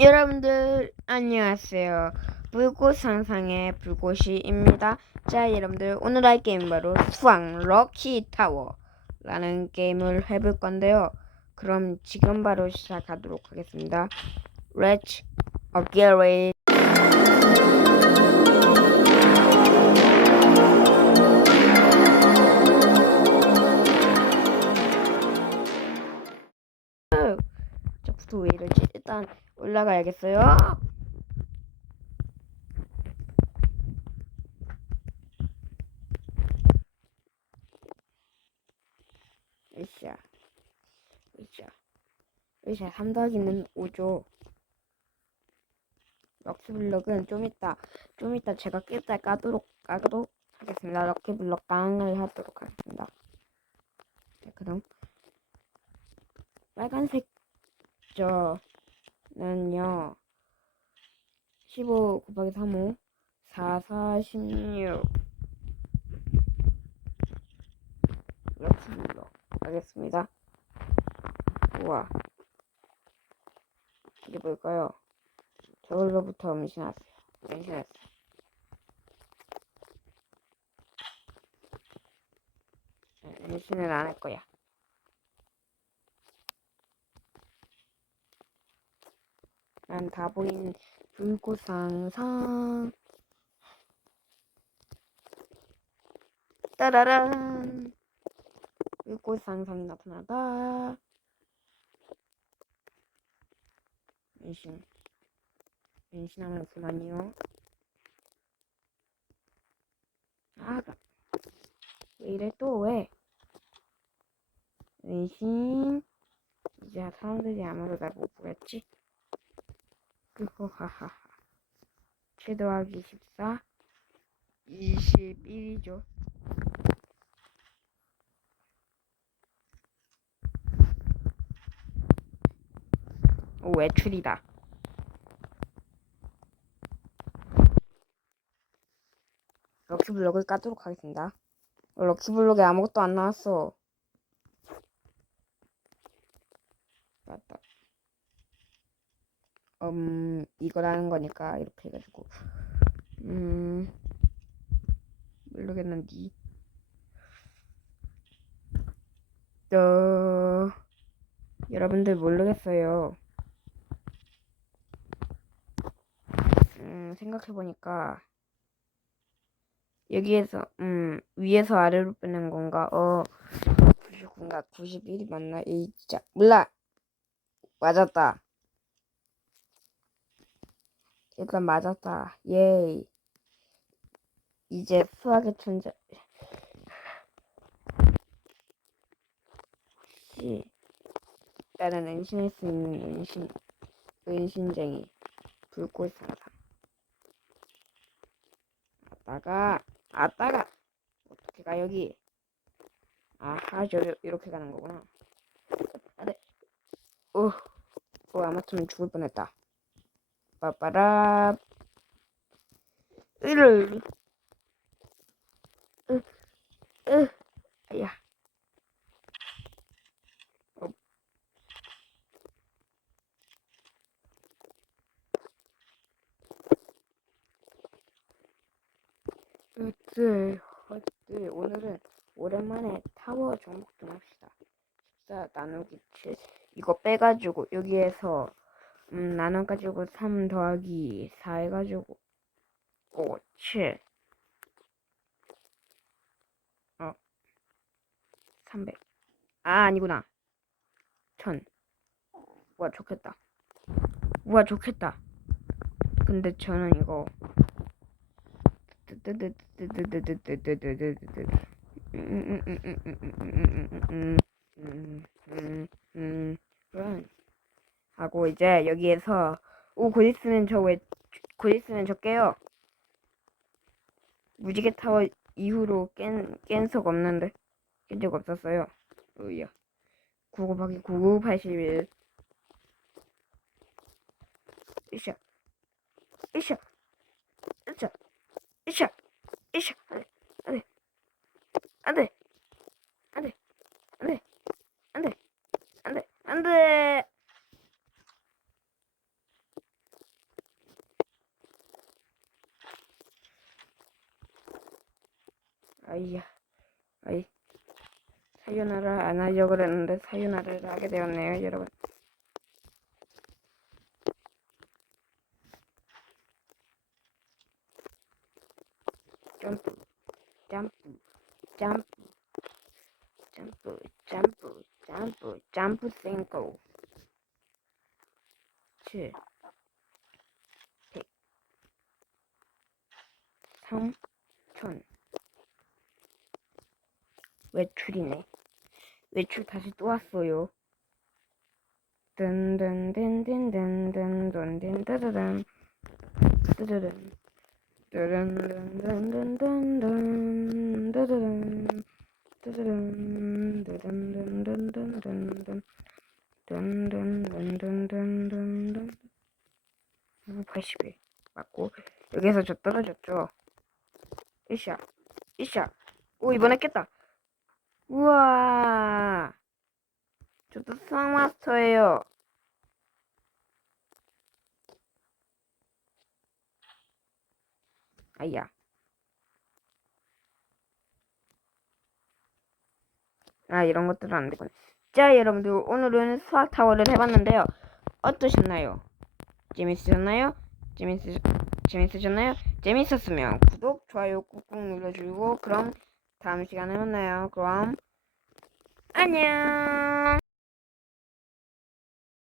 여러분들 안녕하세요. 불꽃 상상의 불꽃이입니다. 자, 여러분들 오늘 할 게임 바로 수왕 럭키 타워라는 게임을 해볼 건데요. 그럼 지금 바로 시작하도록 하겠습니다. Let's get. 저부터 왜 이러지? 일단 올라가야겠어요. 으쌰, 으쌰, 으쌰. 3 더하기는 5죠. 럭키블럭은 좀 이따, 좀 이따 제가 깰때 까도록, 까도록 하겠습니다. 럭키블럭 깡을 하도록 하겠습니다. 자, 그럼 빨간색 저 는요 15 곱하기 35 4 4 16 이렇게 불러 가겠습니다. 우와. 이게 뭘까요? 저걸로부터 음신하세요. 음신하세요. 음신은 안할 거야 난 다 보인 불꽃 상 상. 따라란. 불꽃 상상이 나타나다. 변신. 변신하면 그만이요. 아가 왜 이래 또? 왜? 변신. 이제 사람들이 아무도 날 못 보겠지? 하하하. 최더하기 14, 21이죠. 오, 외출이다. 럭키블럭을 까도록 하겠습니다. 어, 럭키블럭에 아무것도 안 나왔어. 맞다. 음, 이거라는 거니까 이렇게 해가지고. 음 모르겠는데 어 여러분들 모르겠어요. 음 생각해보니까 여기에서 음 위에서 아래로 빼는 건가? 어. 99인가 91이 맞나? 이 진짜 몰라. 맞았다 일단 맞았다. 예이. 이제 수학의 천재. 혹시 나는 은신할 수 있는 은신 은신쟁이 불꽃 사람. 아따가 아따가 어떻게 가 여기? 아하 저 이렇게 가는 거구나. 아네. 어, 어 아마존 죽을 뻔했다. 빠빠라 으르 으, 으, 야. 어. 으뜨, 헛뜨. 오늘은 오랜만에 타워 정복 좀 합시다. 14 나누기 7. 이거 빼가지고 여기에서 음, 나눠 가지고 3 더하기 4 해가지고 5, 7 어 300. 아, 아니구나. 1000. 우와, 좋겠다. 우와, 좋겠다. 근데 저는 이거 하고 이제 여기에서 오곧 있으면 저왜곧 있으면 저 깨요. 무지개 타워 이후로 깬, 깬적 없는데 깬 적 없었어요. 으야. 9 곱하기 9 81 으쌰. 으쌰. 으쌰. 으쌰. 으쌰 아이야. 아이. 사유나라 안 하려고 그랬는데 사유나라를 하게 되었네요, 여러분. 점프, 점프, 점프, 점프, 점프, 점프, 점프 생고. 7, 100, 3, 천. 외출이네. 외출 다시 또 왔어요. 든든든든든든든든 뜨드든 뜨드든 뜨든든든든든든 뜨드든 뜨드든 뜨든든든든든든 든든든든든든 80일 맞고 여기서 저 떨어졌죠. 이샤 이샤 오 이번에 깼다. 우와 저도 수학 마스터예요. 아야. 아 이런 것들은 안 되구나. 자 여러분들 오늘은 수학 타워를 해봤는데요. 어떠셨나요? 재밌으셨나요? 재밌으 재밌으셨나요? 재밌었으면 구독 좋아요 꾹꾹 눌러주고 그럼 다음 시간에 만나요. 그럼 안녕.